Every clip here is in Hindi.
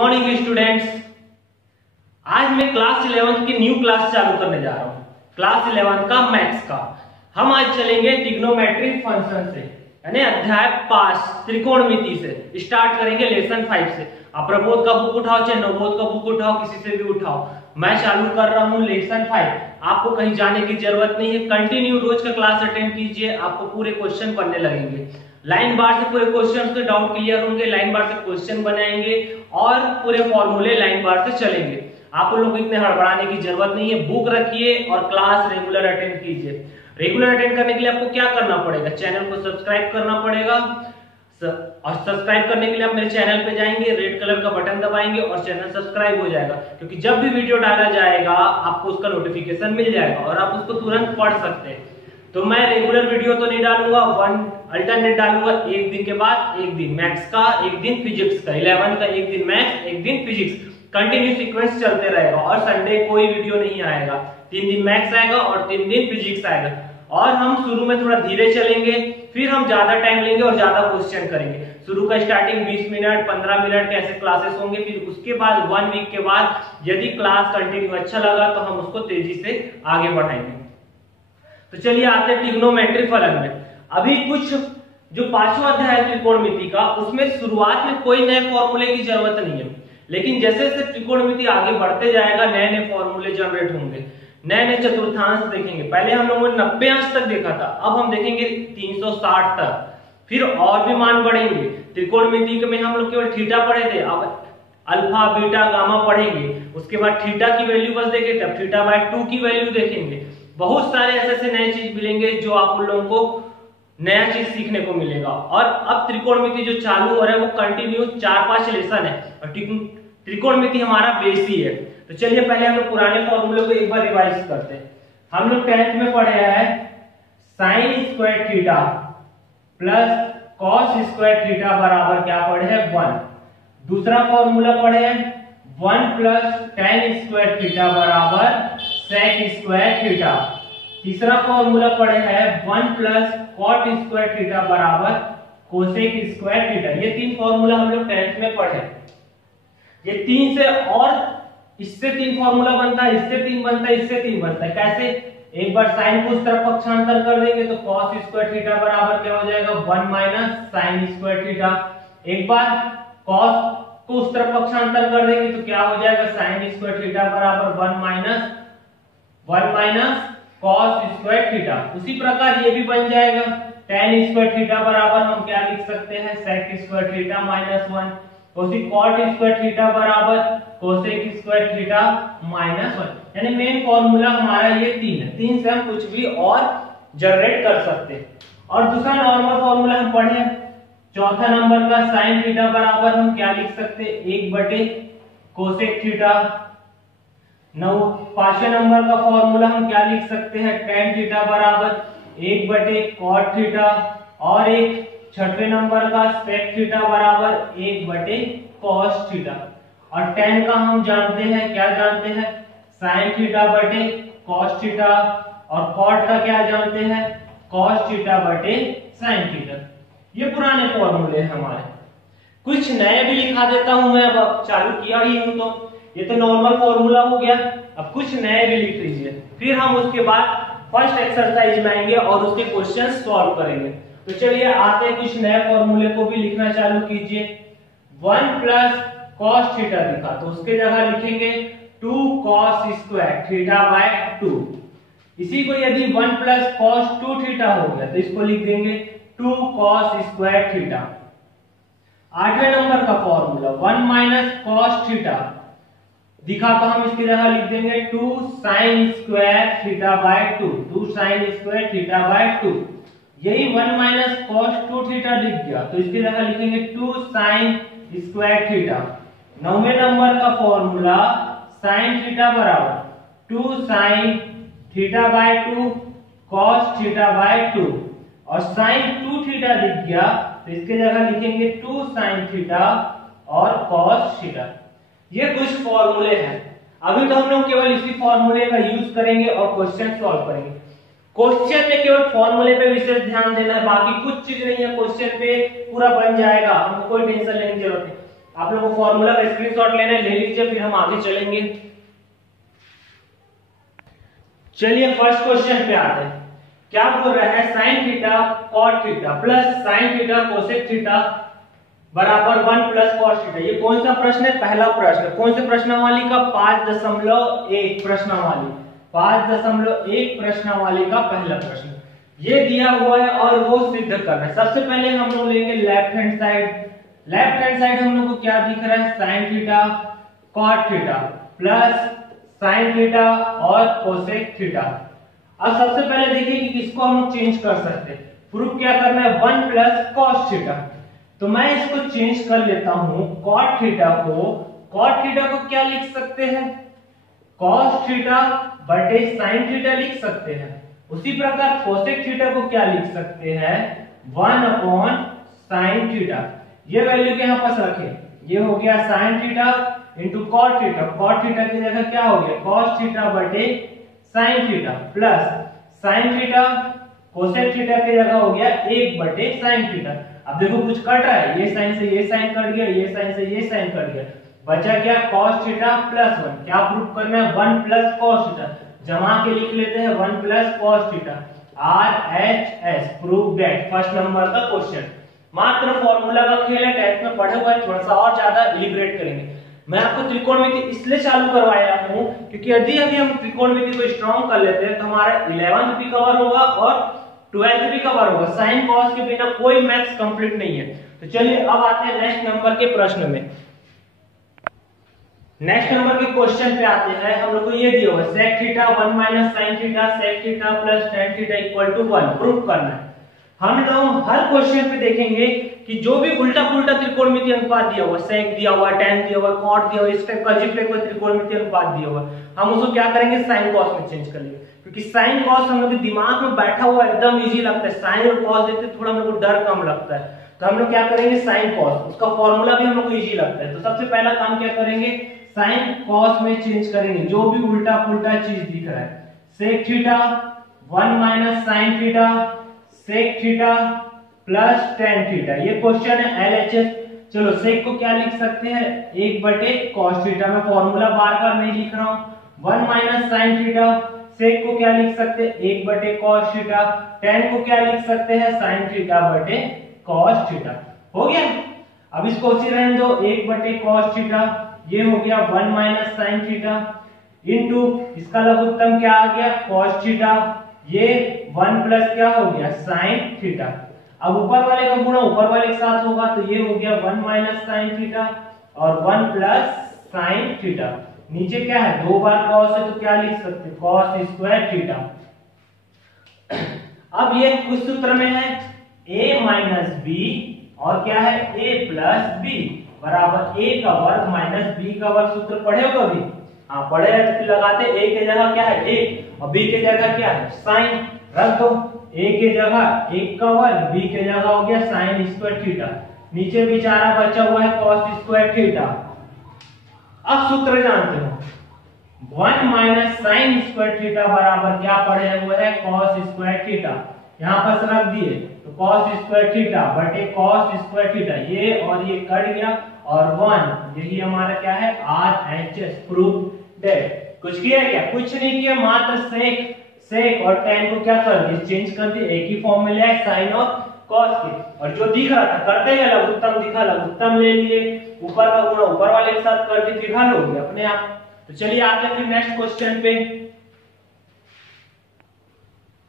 Morning students. आज मैं क्लास 11 की न्यू क्लास चालू करने जा रहा हूँ, क्लास 11 का मैथ्स का। हम आज चलेंगे ट्रिग्नोमेट्रिक फंक्शन से, यानी अध्याय 5 त्रिकोणमिति से स्टार्ट करेंगे लेसन 5 से। आप प्रबोध का बुक उठाओ चाहे नवबोध का बुक उठाओ, किसी से भी उठाओ। मैं चालू कर रहा हूँ लेसन 5। आपको कहीं जाने की जरूरत नहीं है, कंटिन्यू रोज का क्लास अटेंड कीजिए, आपको पूरे क्वेश्चन पढ़ने लगेंगे। लाइन बार से पूरे क्वेश्चन के डाउट क्लियर होंगे, लाइन बार से क्वेश्चन बनाएंगे और पूरे फॉर्मूले लाइन बार से चलेंगे। आप लोगों को इतने हड़बड़ाने की जरूरत नहीं है, बुक रखिए और क्लास रेगुलर अटेंड कीजिए। रेगुलर अटेंड करने के लिए आपको क्या करना पड़ेगा, चैनल को सब्सक्राइब करना पड़ेगा और सब्सक्राइब करने के लिए आप मेरे चैनल पे जाएंगे, रेड कलर का बटन दबाएंगे और चैनल सब्सक्राइब हो जाएगा, क्योंकि जब भी वीडियो डाला जाएगा आपको उसका नोटिफिकेशन मिल जाएगा और आप उसको तुरंत पढ़ सकते हैं। तो मैं रेगुलर वीडियो तो नहीं डालूंगा, अल्टरनेट डालूंगा, एक दिन के बाद एक दिन मैथ्स का, एक दिन फिजिक्स का, 11 का एक दिन मैथ्स, एक दिन फिजिक्स, कंटिन्यू सीक्वेंस चलते रहेगा। और संडे कोई वीडियो नहीं आएगा, 3 दिन मैथ्स आएगा और 3 दिन फिजिक्स आएगा। और हम शुरू में थोड़ा धीरे चलेंगे, फिर हम ज्यादा टाइम लेंगे और ज्यादा क्वेश्चन करेंगे। शुरू का स्टार्टिंग 20 मिनट 15 मिनट के ऐसे क्लासेस होंगे, फिर उसके बाद 1 वीक के बाद यदि क्लास कंटिन्यू अच्छा लगा तो हम उसको तेजी से आगे बढ़ाएंगे। तो चलिए आते हैं ट्रिग्नोमेट्रिक फलन में। अभी कुछ जो 5वां अध्याय है त्रिकोणमिति का, उसमें शुरुआत में कोई नए फॉर्मूले की जरूरत नहीं है, लेकिन जैसे जैसे त्रिकोणमिति आगे बढ़ते जाएगा नए नए फॉर्मूले जनरेट होंगे, नए नए चतुर्थांश देखेंगे। पहले हम लोगों ने 90 अंश तक देखा था, अब हम देखेंगे 360 तक, फिर और भी मान बढ़ेंगे। त्रिकोणमिति में हम लोग केवल थीटा पढ़े थे, अब अल्फा बीटा गामा पढ़ेंगे। उसके बाद थीटा की वैल्यू बस देखे थे, अब थीटा बाय 2 की वैल्यू देखेंगे। बहुत सारे ऐसे नए चीज मिलेंगे जो आप उन लोगों को नया चीज सीखने को मिलेगा। और अब त्रिकोणमिति जो चालू हो रहा है वो कंटिन्यू 4-5 लेसन है और त्रिकोणमिति हमारा बेस ही है। तो चलिए पहले हम लोग पुराने फॉर्मूले को एक बार रिवाइज करते हैं। हम लोग 10th में पढ़े हैं sine square theta plus cos square theta बराबर क्या पढ़े हैं 1। दूसरा फॉर्मूला पढ़े हैं 1 प्लस tan स्क्वायर थीटा बराबर sec स्क्वायर थीटा। तीसरा फॉर्मूला पढ़े हैं 1 प्लस cot स्क्वायर थीटा बराबर कोसेक स्क्वायर थीटा। ये 3 फॉर्मूला हम लोग 10th में पढ़े। ये 3 से और इससे 3 फॉर्मूला बनता है, इससे 3 बनता है, इससे 3 बनता है। कैसे? एक बार साइन को उस तरफ पक्षांतर कर देंगे तो cos स्क्वायर थीटा बराबर क्या हो जाएगा 1 माइनस sin स्क्वायर थीटा। एक बार cos को उस तरफ पक्षांतर कर देंगे तो क्या हो जाएगा sin स्क्वायर थीटा बराबर 1 माइनस cos स्क्वायर थीटा। उसी प्रकार ये भी बन जाएगा tan स्क्वायर थीटा बराबर हम क्या लिख सकते हैं sec स्क्वायर थीटा माइनस 1। उसी cot स्क्वायर थीटा बराबर कोसेक स्क्वायर थीटा माइनस 1। यानी मेन फॉर्मूला हमारा ये 3 है, 3 से हम कुछ भी और जनरेट कर सकते हैं। और दूसरा नॉर्मल फॉर्मूला हम पढ़े चौथा नंबर का sin थीटा बराबर हम क्या लिख सकते हैं 1 बटे कोसेक थीटा। 5वें नंबर का फॉर्मूला हम क्या लिख सकते हैं tan थीटा बराबर 1 बटे cot थीटा। और एक 6वें नंबर का sec थीटा बराबर 1 बटे cos थीटा। और tan का हम जानते हैं, क्या जानते हैं sin थीटा बटे cos थीटा। और cot का क्या जानते हैं cos थीटा बटे sin थीटा। ये पुराने फॉर्मूले हैं हमारे। कुछ नए भी लिखा देता हूं मैं, अब चालू किया ही हूं तो ये तो नॉर्मल फॉर्मूला हो गया, अब कुछ नए भी लिख लीजिए। फिर हम उसके बाद फर्स्ट एक्सरसाइज में आएंगे और उसके क्वेश्चन सॉल्व करेंगे। तो चलिए आते हैं, कुछ नए फॉर्मूले को भी लिखना चालू कीजिए। 1 प्लस cos थीटा लिखा तो उसके जगह लिखेंगे 2 cos स्क्वायर थीटा बाय 2। इसी को यदि 1 प्लस cos 2 थीटा हो गया तो इसको लिख देंगे 2 cos स्क्वायर थीटा। 8वें नंबर का फॉर्मूला 1 माइनस cos थीटा दिखा तो हम इसकी जगह लिख देंगे 2 sin square theta by 2, 2 sin square theta by 2। यही 1 माइनस cos 2 थीटा दिख गया तो इसकी जगह लिखेंगे 2 sin स्क्वायर थीटा। 9वें नंबर का फॉर्मूला sin थीटा बराबर 2 sin theta by 2 cos theta by 2। और sin 2 थीटा दिख गया तो इसके जगह लिखेंगे 2 sin थीटा और cos थीटा। ये कुछ फॉर्मूले हैं। अभी तो हम लोग केवल इसी फॉर्मूले का यूज करेंगे और क्वेश्चन सॉल्व करेंगे। क्वेश्चन में केवल फॉर्मूले पे विशेष ध्यान देना है, बाकी कुछ चीज नहीं है। क्वेश्चन पे पूरा बन जाएगा, हमको कोई टेंशन लेने की जरूरत नहीं। आप लोगों को फॉर्मूला का स्क्रीनशॉट लेना है, ले लीजिए, फिर हम आगे चलेंगे। चलिए फर्स्ट क्वेश्चन पे आते हैं। क्या बोल रहा है, sine theta cot theta plus sine theta cosec theta बराबर 1 प्लस कॉस थीटा। ये कौन सा प्रश्न है? पहला प्रश्न। कौन से प्रश्नावली का? 5.1 प्रश्नावली, 5.1 प्रश्नावली का पहला प्रश्न ये दिया हुआ है और वो सिद्ध करना है। सबसे पहले हम लोग लेंगे left hand side. Left hand side हम लोग को क्या दिख रहा है? Sine theta cot theta plus sine theta और कोसेक थीटा। अब सबसे पहले देखिए कि किसको हम लोग चेंज कर सकते हैं। प्रूफ क्या करना है? 1 प्लस कॉस थीटा। तो मैं इसको चेंज कर लेता हूं, कॉट थीटा को क्या लिख सकते हैं? कॉस थीटा बटे साइन थीटा लिख सकते हैं। उसी प्रकार कोसेक थीटा को क्या लिख सकते हैं? 1 अपॉन साइन थीटा। ये वैल्यू के यहां पास रखें, ये हो गया sine theta into cot theta. Cot theta की जगह क्या हो गया? कॉस थीटा बटे sine theta plus sine theta cosec theta की जगह हो गया 1 बटे साइन थीटा। अब देखो कुछ कट रहा है, ये साइन से ये साइन कट गया, ये साइन से ये साइन कट गया, बचा क्या? cos theta plus 1। क्या प्रूफ करना है? 1 प्लस cos थीटा। जमा के लिख लेते हैं 1 plus cos theta. RHS proof that. First number का क्वेश्चन। मात्र फॉर्मूला का खेल है, टेंथ में पढ़े हुए थोड़ा सा और ज्यादा इलिब्रेट करेंगे। मैं आपको त्रिकोणमिति इसलिए चालू करवाया हूं क्योंकि यदि अभी हम त्रिकोणमिति को स्ट्रॉन्ग कर लेते हैं तो हमारा 11th भी कवर होगा और 12th भी कवर होगा। साइन कॉस के बिना कोई मैथ्स कंप्लीट नहीं है। तो चलिए अब आते हैं नेक्स्ट नंबर के प्रश्न में। नेक्स्ट नंबर के क्वेश्चन पे आते हैं। हम लोग को ये दिया हुआ sec theta 1 minus sin theta sec theta plus tan theta equal to 1 proof करना है। हम लोग हर क्वेश्चन पे देखेंगे कि जो भी उल्टा पुल्टा त्रिकोणमिति अनुपात दिया हुआ, sec दिया हुआ, tan दिया हुआ, cot दिया हुआ, इस टाइप का अजीब टाइप का त्रिकोणमिति अनुपात दिया हुआ, हम उसको क्या करेंगे? sin cos में चेंज कर लेंगे। क्योंकि sin cos हम लोग के दिमाग में बैठा हुआ एकदम इजी लगता है। sin और cos देखते थोड़ा हम लोग को डर कम लगता है, तो हम लोग क्या करेंगे? sin cos। उसका फॉर्मूला भी हम लोग को इजी लगता है। तो सबसे पहला काम क्या करेंगे? sin cos में चेंज करेंगे। जो भी उल्टा पुल्टा चीज दिख रहा है, sec theta 1 minus sin theta sec theta plus tan theta. ये क्वेश्चन है LHS। चलो sec को क्या लिख सकते हैं? 1 बटे cos थीटा। मैं फॉर्मूला बार बार नहीं लिख रहा हूं। 1 माइनस sin थीटा। sec को क्या लिख सकते हैं? 1 बटे cos थीटा। tan को क्या लिख सकते हैं? sin थीटा बटे cos थीटा। हो गया। अब इसको उसी रहने दो, 1 बटे cos थीटा, ये हो गया 1 माइनस sin थीटा इंटू इसका लघुत्तम क्या आ गया? cos theta. ये 1 प्लस क्या हो गया? sin theta. अब ऊपर वाले का गुणा ऊपर वाले के साथ होगा, तो ये हो गया 1 माइनस sin थीटा और 1 प्लस sin थीटा। नीचे क्या है? 2 बार cos है तो क्या लिख सकते हैं? cos square theta. अब ये कुछ सूत्र में है a माइनस बी और क्या है? a प्लस बी बराबर a का वर्ग माइनस b का वर्ग। सूत्र पढ़े हो कभी? हाँ पढ़े हैं। तो लगाते a के जगह क्या है? a और b के जगह क्या है? sin। रख दो, a के जगह 1 का वर्ग, b के जगह हो गया sin स्क्वायर थीटा। नीचे बेचारा बचा हुआ है cos स्क्वायर थीटा। अब सूत्र जानते हो, 1 माइनस sin स्क्वायर थीटा बराबर क्या पढ़े हुए हैं? cos square theta. यहाँ पर रख दिए तो cos स्क्वायर थीटा बटे cos स्क्वायर थीटा। ये और ये कट गया और 1, यही हमारा क्या है? RHS proof that. कुछ किया क्या? कुछ नहीं किया, मात्र sec और tan को क्या कर दिए? चेंज कर दिए, एक ही फॉर्म में ले आए sin और cos के। और जो दिख रहा था करते हैं लघुत्तम दिखा, लघुत्तम ले लिए, ऊपर का गुणा ऊपर वाले के साथ कर दिए, फिर हल हो गया अपने आप। तो चलिए आते हैं फिर नेक्स्ट क्वेश्चन पे।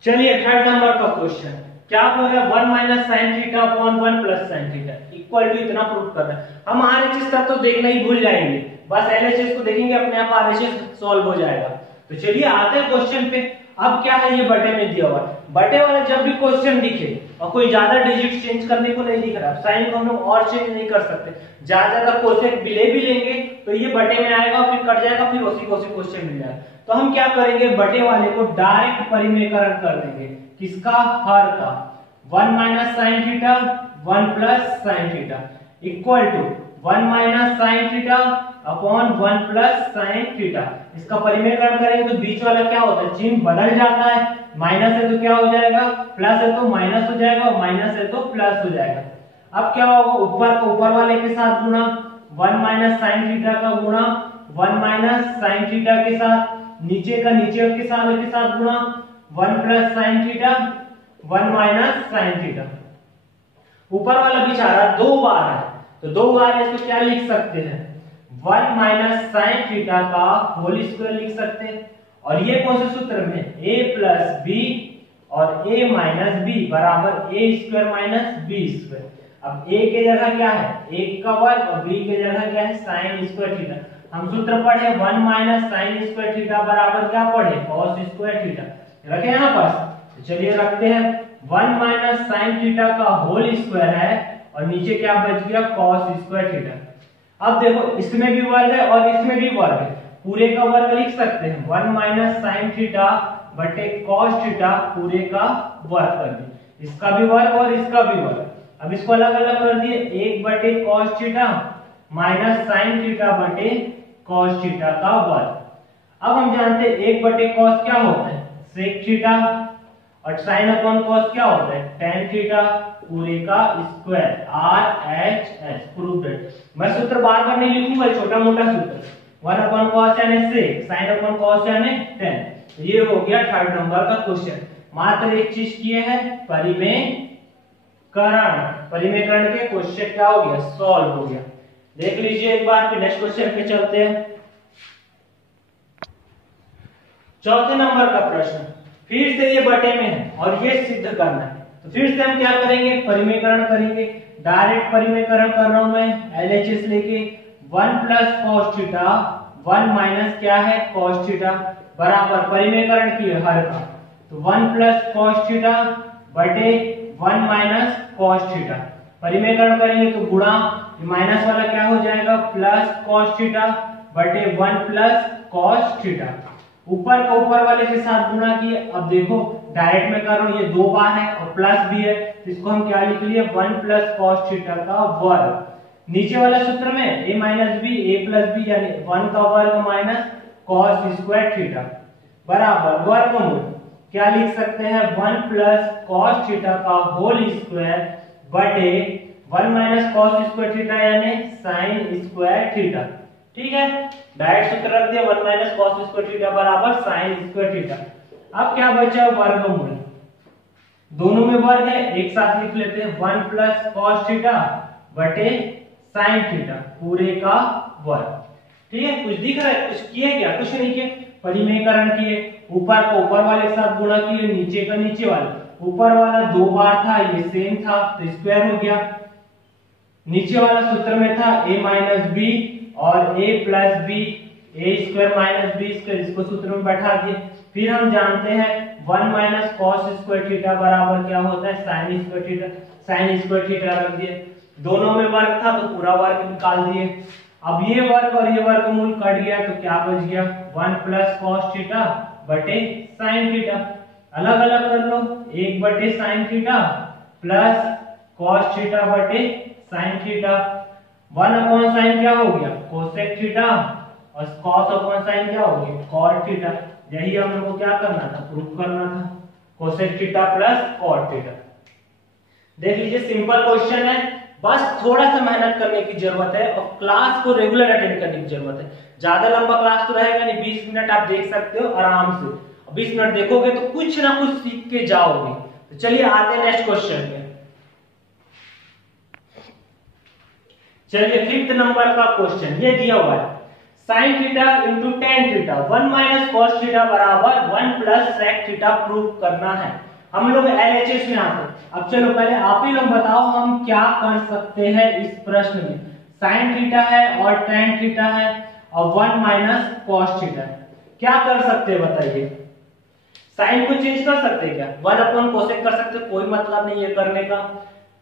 चलिए थर्ड नंबर का क्वेश्चन क्या बोल रहा है? 1 minus sin theta upon 1 plus sin theta equal to इतना प्रूफ कर रहा है। हम RHS तक तो देखना ही भूल जाएंगे, बस LHS को देखेंगे, अपने आप RHS सॉल्व हो जाएगा। तो चलिए आते हैं क्वेश्चन पे। अब क्या है? ये बटे में दिया हुआ है। बटे वाला जब भी क्वेश्चन दिखे और कोई ज्यादा डिजिट चेंज करने को नहीं दिख रहा, साइन को हम लोग और चेंज नहीं कर सकते, ज्यादा कोसेक भी लेंगे तो ये बटे में आएगा, फिर कट जाएगा, फिर उसी को क्वेश्चन मिल जाएगा। तो हम क्या करेंगे? बटे वाले को डायरेक्ट परिमेयकरण कर देंगे। किसका? हर का। 1 minus sine theta 1 plus sine theta equal to 1 minus sine theta upon 1 plus sine theta. इसका परिमेयकरण करेंगे तो बीच वाला क्या होता है? चिन्ह बदल जाता है। माइनस है तो क्या हो जाएगा? प्लस है तो माइनस हो जाएगा और माइनस है तो प्लस हो जाएगा। अब क्या होगा? ऊपर को ऊपर वाले के साथ गुणा, 1 माइनस साइन थीटा का गुणा 1 माइनस साइन थीटा के साथ, नीचे का नीचे के साथ गुणा 1 plus sine theta 1 minus sine theta. ऊपर वाला बेचारा दो बार है तो दो बार इसको क्या लिख सकते हैं 1 माइनस साइन थीटा का होल स्क्वायर लिख सकते हैं। और ये कौन से सूत्र में a प्लस बी और a माइनस बी बराबर a square minus B square. अब a के जगह क्या है 1 का वर्ग और b के जगह क्या है साइन स्क्वायर थीटा। हम सूत्र पढ़े 1 माइनस साइन स्क्वायर थीटा बराबर क्या पढ़े कॉस स्क्वायर थीटा। रखे यहाँ पास तो चलिए रखते हैं 1 माइनस साइन थीटा का होल स्क्वायर है और नीचे क्या बच गया कॉस स्क्वायर थीटा। अब देखो इसमें भी वर्ग है और इसमें भी वर्ग है, पूरे का वर्ग लिख सकते हैं 1 माइनस साइन थीटा बटे कॉस थीटा पूरे का वर्ग कर दिए, इसका भी वर्ग और इसका भी वर्ग। अब इसको अलग अलग कर दिए 1 बटे cos theta minus sine theta बटे कॉस थीटा का वर्ग। अब हम जानते हैं 1 बटे कॉस क्या होता है सेक थीटा और साइन अपॉन कॉस क्या होता है tan थीटा पूरे का स्क्वायर RHS प्रूव्ड। मैं सूत्र बार बार नहीं लिखूंगा, छोटा मोटा सूत्र 1 अपॉन कॉस यानी सेक, साइन अपॉन कॉस यानी tan। तो ये हो गया 3rd नंबर का क्वेश्चन। मात्र एक चीज किए है परिमेयकरण के क्वेश्चन क्या हो गया सॉल्व हो गया। देख लीजिए एक बार, फिर नेक्स्ट क्वेश्चन पे चलते हैं। 4थे नंबर का प्रश्न फिर से ये बटे में है और ये सिद्ध करना है। तो फिर से हम क्या करेंगे परिमेयकरण करेंगे। डायरेक्ट परिमेयकरण कर रहा हूं मैं LHS लेके 1 प्लस कॉस थीटा 1 माइनस क्या है कॉस थीटा बराबर परिमेयकरण किए हर का तो 1 प्लस कॉस थीटा बटे 1 माइनस कॉस थीटा। परिमेयकरण करेंगे तो गुणा माइनस वाला क्या हो जाएगा प्लस कॉस थीटा बटे 1 प्लस कॉस थीटा। ऊपर का ऊपर वाले के साथ गुणा किए। अब देखो डायरेक्ट में कर रहा हूं ये दो बार है और प्लस भी है तो इसको हम क्या लिख लिए 1 प्लस कॉस थीटा का वर्ग। नीचे वाला सूत्र में a minus B a plus B यानी 1 का वर्ग माइनस कॉस स्क्वायर थीटा बराबर वर्गमूल क्या लिख सकते हैं 1 प्लस कॉस थीटा का होल स्क्वायर बटे 1 माइनस कॉस स्क्वायर थीटा यानी साइन स्क्वायर थीटा। ठीक है, डायरेक्ट सूत्र रख दिया 1 माइनस कॉस स्क्वायर थीटा बराबर साइन स्क्वायर थीटा। अब क्या बचा वर्गमूल, दोनों में वर्ग है एक साथ लिख लेते हैं 1 प्लस कॉस थीटा बटे साइन थीटा पूरे का वर्ग। ठीक है, कुछ दिख रहा है कुछ किए क्या कुछ नहीं किए, परिमेयकरण किए, ऊपर को ऊपर वाले के साथ गुणा किए, नीचे का नीचे वाला, ऊपर वाला दो बार था ये सेम था तो स्क्वायर हो गया। नीचे वाला सूत्र में था a माइनस बी और a plus B a square minus B square, इसको सूत्र में बैठा दिए। फिर हम जानते हैं 1 माइनस कॉस स्क्वायर थीटा बराबर क्या होता है sine square theta, sine square theta रख दिए। दोनों में वर्ग था तो पूरा वर्ग निकाल दिए। अब ये वर्ग और ये वर्गमूल कट गया तो क्या बच गया 1 प्लस कॉस थीटा बटे साइन थीटा। अलग अलग कर लो 1 बटे sine theta plus cos theta बटे साइन थीटा। 1 अपॉन साइन क्या हो गया कोसेक थीटा और कॉस अपॉन साइन क्या हो गया कॉट थीटा। यही हम लोग को क्या करना था प्रूफ करना था cosec theta plus cot theta. देख लीजिए सिंपल क्वेश्चन है, बस थोड़ा सा मेहनत करने की जरूरत है और क्लास को रेगुलर अटेंड करने की जरूरत है। ज्यादा लंबा क्लास तो रहेगा नहीं, 20 मिनट आप देख सकते हो आराम से। 20 मिनट देखोगे तो कुछ ना कुछ सीख के जाओगे। तो चलिए आते हैं नेक्स्ट क्वेश्चन पे। चलिए 5th नंबर का क्वेश्चन ये दिया हुआ है sin theta into tan theta 1 minus cos theta बराबर 1 प्लस sec थीटा प्रूव करना है। हम लोग LHS में आते हैं। अब चलो पहले आप ही लोग बताओ हम क्या कर सकते हैं इस प्रश्न में। sin थीटा है और tan थीटा है और 1 माइनस cos थीटा है, क्या कर सकते हैं बताइए। साइन को चेंज कर सकते हैं क्या 1 अपॉन कोसेक कर सकते, कोई मतलब नहीं है करने का।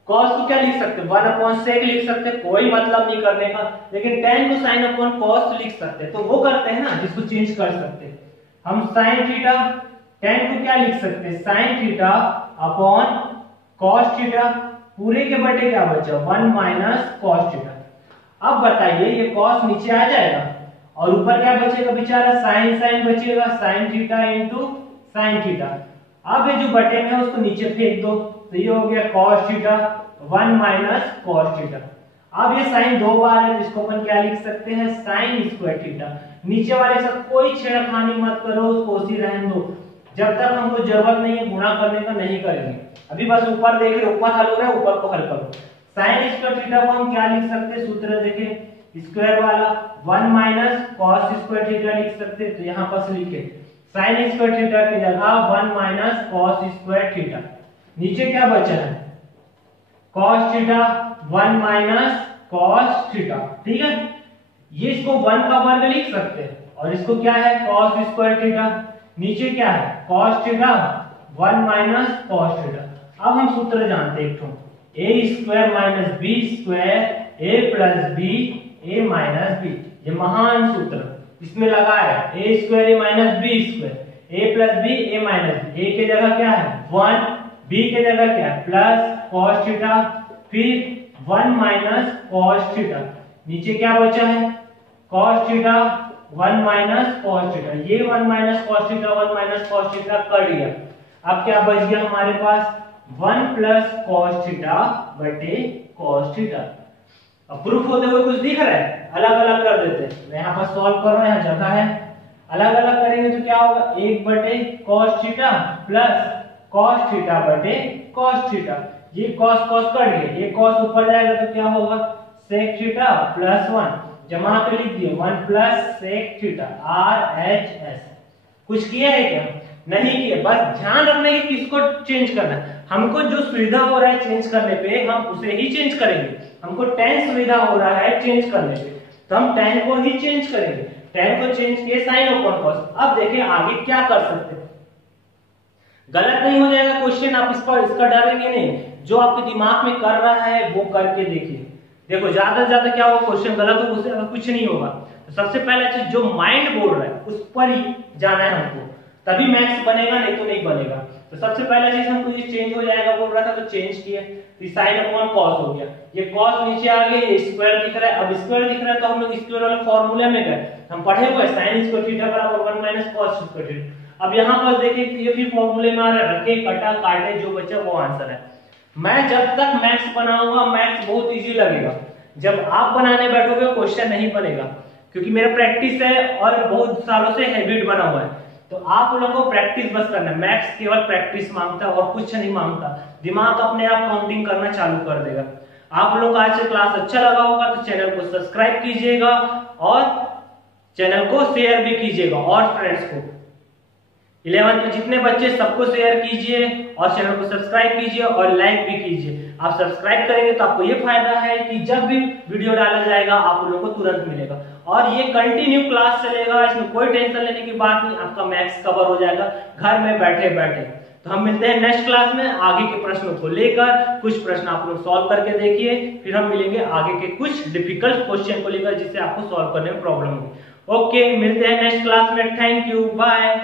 cos को क्या लिख सकते 1 अपॉन सेक लिख सकते, कोई मतलब नहीं करने का। लेकिन tan को sin अपॉन cos लिख सकते, तो वो करते हैं ना जिसको चेंज कर सकते। हम sin थीटा tan को क्या लिख सकते sin theta upon cos theta पूरे के बटे क्या बचा 1 माइनस cos थीटा। अब बताइए ये cos नीचे आ जाएगा और ऊपर क्या बचेगा बेचारा sin बचेगा sin theta into sin theta. अब ये जो बटे में है उसको नीचे फेंक दो तो ये हो गया cos theta 1 minus cos theta. अब ये साइन 2 बार है, इसको अपन क्या लिख सकते हैं, साइन स्क्वायर थीटा। नीचे वाले के साथ कोई छेड़खानी मत करो, उसको उसी रहने दो, जब तक हमको जरूरत नहीं है गुणा करने का नहीं करेंगे। अभी बस ऊपर देख रहे, ऊपर हल हो रहा है, ऊपर को हल करो। साइन स्क्वायर थीटा को हम क्या लिख सकते हैं, सूत्र देखें स्क्वायर वाला 1 माइनस कॉस स्क्वायर थीटा लिख सकते हैं। तो यहाँ पर लिखे साइन स्क्वायर थीटा की जगह 1 माइनस कॉस स्क्वायर थीटा। नीचे क्या बचा है, cos theta 1 minus cos theta, ठीक है। ये इसको 1 का वर्ग लिख सकते हैं और इसको क्या है, कॉस स्क्वायर थीटा। नीचे क्या है, cos theta 1 minus cos theta. अब हम सूत्र जानते हैं, एक तो ए स्क्वायर माइनस बी स्क्वायर ए प्लस बी ए माइनस बी। ये महान सूत्र इसमें लगा है, ए स्क्वायर ए माइनस बी स्क्वायर ए प्लस बी ए माइनस बी। ए के जगह क्या है 1, बी के जगह क्या है प्लस कॉस थीटा, फिर 1 माइनस कॉस थीटा। नीचे क्या बचा है, cos theta 1 minus cos theta. ये 1 minus cos theta 1 minus cos theta कर लिया। अब क्या बच गया हमारे पास, 1 प्लस कॉस थीटा बटे कॉस थीटा। अब प्रूफ होते हुए कुछ दिख रहा है, अलग अलग कर देते हैं। मैं यहाँ पर सॉल्व कर रहा हूँ, यहाँ जगह है, अलग अलग करेंगे तो क्या होगा, 1 बटे cos theta plus cos theta बटे कॉस थीटा। ये कॉस कॉस कट गए, ये कॉस ऊपर जाएगा तो क्या होगा, सेक थीटा प्लस 1, जमा के लिख दिए 1 प्लस सेक थीटा RHS। कुछ किया है क्या, नहीं किया। बस ध्यान रखना है कि किसको चेंज करना है। हमको जो सुविधा हो रहा है चेंज करने पे हम उसे ही चेंज करेंगे। हमको tan सुविधा हो रहा है चेंज करने पे, तो हम tan को ही चेंज करेंगे। tan को चेंज किए साइन अपॉन कॉस। अब देखिए आगे क्या कर सकते हैं, गलत नहीं हो जाएगा क्वेश्चन, आप इसका डरेंगे नहीं। जो आपके दिमाग में कर रहा है वो करके देखिए। देखो ज्यादा से ज्यादा क्या होगा, क्वेश्चन गलत हो उससे कुछ नहीं होगा। तो सबसे पहला चीज जो माइंड बोल रहा है उस पर ही जाना है हमको, तभी मैथ्स बनेगा, नहीं तो नहीं बनेगा। तो सबसे पहला चीज हमको ये चेंज हो जाएगा बोल रहा था, तो चेंज किया, तो साइन अपॉन कॉस हो गया। ये कॉस नीचे आ गया, ये स्क्वायर दिख रहा है। अब स्क्वायर दिख रहा है तो हम लोग स्क्वायर वाले फॉर्मूले में गए, हम पढ़े हुए साइन स्क्वायर थीटा बराबर 1 माइनस कॉस स्क्वायर थीटा। अब यहाँ पर देखिए ये भी फॉर्मूले में आ रहा है, रखे कटा काटे जो बचा वो आंसर है। मैं जब तक मैथ्स बनाऊंगा मैथ्स बहुत इजी लगेगा, जब आप बनाने बैठोगे क्वेश्चन नहीं बनेगा, क्योंकि मेरा प्रैक्टिस है और बहुत सालों से हैबिट बना हुआ है। तो आप लोगों को प्रैक्टिस बस करना है, मैथ्स केवल प्रैक्टिस मांगता है और कुछ नहीं मांगता। दिमाग अपने आप काउंटिंग करना चालू कर देगा। आप लोग आज से क्लास अच्छा लगा होगा तो चैनल को सब्सक्राइब कीजिएगा और चैनल को शेयर भी कीजिएगा और फ्रेंड्स को। 11th में जितने बच्चे सबको शेयर कीजिए और चैनल को सब्सक्राइब कीजिए और लाइक भी कीजिए। आप सब्सक्राइब करेंगे तो आपको ये फायदा है कि जब भी वीडियो डाला जाएगा आप लोगों को तुरंत मिलेगा और ये कंटिन्यू क्लास चलेगा, इसमें कोई टेंशन लेने की बात नहीं, आपका मैथ्स कवर हो जाएगा घर में बैठे बैठे। तो हम मिलते हैं नेक्स्ट क्लास में आगे के प्रश्नों को लेकर। कुछ प्रश्न आप लोग सॉल्व करके देखिए, फिर हम मिलेंगे आगे के कुछ डिफिकल्ट क्वेश्चन को लेकर जिससे आपको सॉल्व करने में प्रॉब्लम होगी। ओके, मिलते हैं नेक्स्ट क्लास में। Thank you, bye.